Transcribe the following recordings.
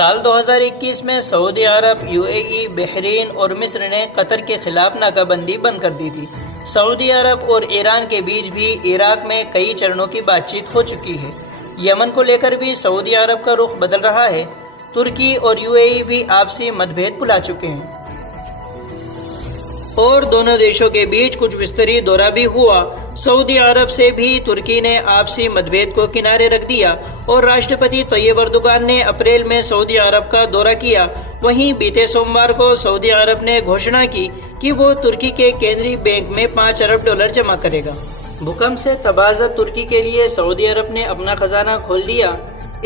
साल 2021 में सऊदी अरब, UAE, Bahrain और मिस्र ने कतर के खिलाफ नाकाबंदी बंद कर दी थी। सऊदी अरब और ईरान के बीच भी इराक में कई चरणों की बातचीत हो चुकी है। यमन को लेकर भी सऊदी अरब का रुख बदल रहा है। तुर्की और यूएई भी आपसी मतभेद भुला चुके हैं और दोनों देशों के बीच कुछ विस्तरीय दौरा भी हुआ। सऊदी अरब से भी तुर्की ने आपसी मतभेद को किनारे रख दिया और राष्ट्रपति तैयब अर्दोगान ने अप्रैल में सऊदी अरब का दौरा किया। वहीं बीते सोमवार को सऊदी अरब ने घोषणा की कि वो तुर्की के केंद्रीय बैंक में $5 अरब जमा करेगा। भूकंप से तबाहज़द तुर्की के लिए सऊदी अरब ने अपना खजाना खोल दिया।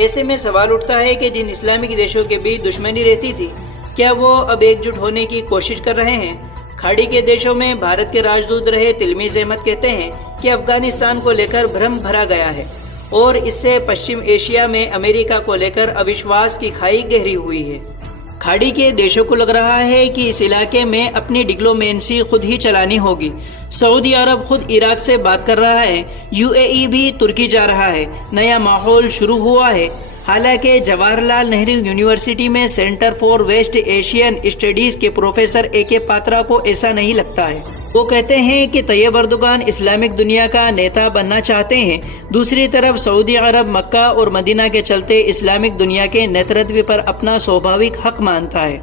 ऐसे में सवाल उठता है कि जिन इस्लामिक देशों के बीच दुश्मनी रहती थी, क्या वो अब एकजुट होने की कोशिश कर रहे हैं? खाड़ी के देशों में भारत के राजदूत रहे तिलमीज़ अहमद कहते हैं कि अफगानिस्तान को लेकर भ्रम भरा गया है और इससे पश्चिम एशिया में अमेरिका को लेकर अविश्वास की खाई गहरी हुई है। खाड़ी के देशों को लग रहा है कि इस इलाके में अपनी डिप्लोमेसी खुद ही चलानी होगी। सऊदी अरब खुद इराक से बात कर रहा है, यूएई भी तुर्की जा रहा है। नया माहौल शुरू हुआ है। हालांकि जवाहरलाल नेहरू यूनिवर्सिटी में centre for west Asian studies के प्रोफेसर ए.के. पात्रा को ऐसा नहीं लगता है। वो कहते हैं कि तैयब अर्दोगान इस्लामिक दुनिया का नेता बनना चाहते हैं। दूसरी तरफ सऊदी अरब मक्का और मदीना के चलते इस्लामिक दुनिया के नेतृत्व पर अपना स्वाभाविक हक मानता है।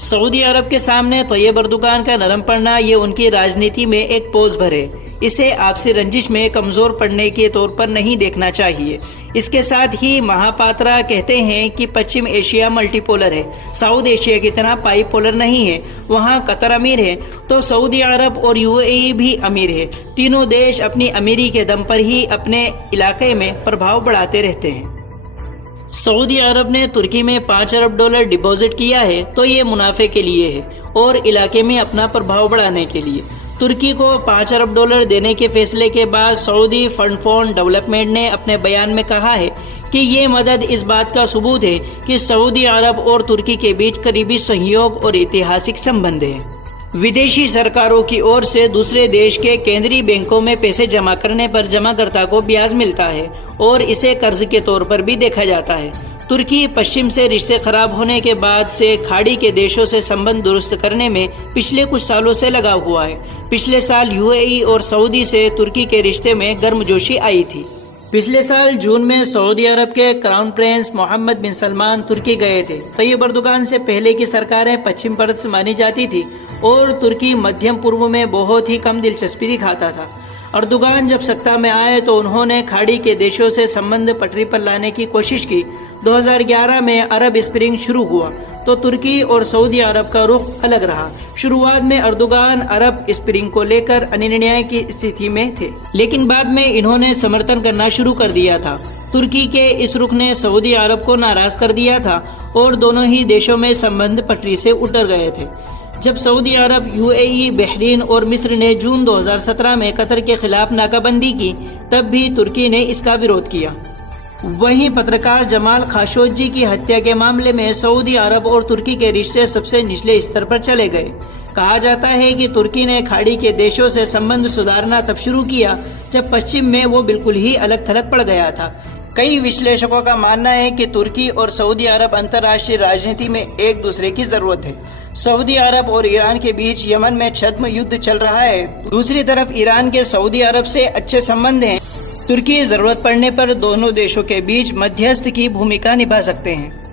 सऊदी अरब के सामने तैयब अर्दोगान का नरम पड़ना ये उनकी राजनीति में एक पोज भर है। इसे आपसी रंजिश में कमजोर पड़ने के तौर पर नहीं देखना चाहिए। इसके साथ ही महापात्रा कहते हैं कि पश्चिम एशिया मल्टीपोलर है, साउथ एशिया की तरह बाइपोलर नहीं है। वहाँ कतर अमीर है तो सऊदी अरब और यूएई भी अमीर है। तीनों देश अपनी अमीरी के दम पर ही अपने इलाके में प्रभाव बढ़ाते रहते हैं। सऊदी अरब ने तुर्की में $5 अरब डिपॉजिट किया है तो ये मुनाफे के लिए है और इलाके में अपना प्रभाव बढ़ाने के लिए। तुर्की को $5 अरब देने के फैसले के बाद सऊदी फंड फॉर डेवलपमेंट ने अपने बयान में कहा है कि ये मदद इस बात का सबूत है कि सऊदी अरब और तुर्की के बीच करीबी सहयोग और ऐतिहासिक संबंध है। विदेशी सरकारों की ओर से दूसरे देश के केंद्रीय बैंकों में पैसे जमा करने पर जमाकर्ता को ब्याज मिलता है और इसे कर्ज के तौर पर भी देखा जाता है। तुर्की पश्चिम से रिश्ते खराब होने के बाद से खाड़ी के देशों से संबंध दुरुस्त करने में पिछले कुछ सालों से लगा हुआ है। पिछले साल यूएई और सऊदी से तुर्की के रिश्ते में गर्मजोशी आई थी। पिछले साल जून में सऊदी अरब के क्राउन प्रिंस मोहम्मद बिन सलमान तुर्की गए थे। तैयब अर्दोगान से पहले की सरकारें पश्चिम परत मानी जाती थी और तुर्की मध्यम पूर्व में बहुत ही कम दिलचस्पी दिखाता था। अर्दोगान जब सत्ता में आए तो उन्होंने खाड़ी के देशों से संबंध पटरी पर लाने की कोशिश की। 2011 में अरब स्प्रिंग शुरू हुआ तो तुर्की और सऊदी अरब का रुख अलग रहा। शुरुआत में अर्दोगान अरब स्प्रिंग को लेकर अनिर्णय की स्थिति में थे, लेकिन बाद में इन्होंने समर्थन करना शुरू कर दिया था। तुर्की के इस रुख ने सऊदी अरब को नाराज कर दिया था और दोनों ही देशों में संबंध पटरी से उतर गए थे। जब सऊदी अरब, यूएई, बहरीन और मिस्र ने जून 2017 में कतर के खिलाफ नाकाबंदी की, तब भी तुर्की ने इसका विरोध किया। वहीं पत्रकार जमाल खाशोगी की हत्या के मामले में सऊदी अरब और तुर्की के रिश्ते सबसे निचले स्तर पर चले गए। कहा जाता है कि तुर्की ने खाड़ी के देशों से संबंध सुधारना तब शुरू किया जब पश्चिम में वो बिल्कुल ही अलग थलग पड़ गया था। कई विश्लेषकों का मानना है कि तुर्की और सऊदी अरब अंतर्राष्ट्रीय राजनीति में एक दूसरे की जरूरत है। सऊदी अरब और ईरान के बीच यमन में छद्म युद्ध चल रहा है। दूसरी तरफ ईरान के सऊदी अरब से अच्छे संबंध हैं। तुर्की जरूरत पड़ने पर दोनों देशों के बीच मध्यस्थ की भूमिका निभा सकते हैं।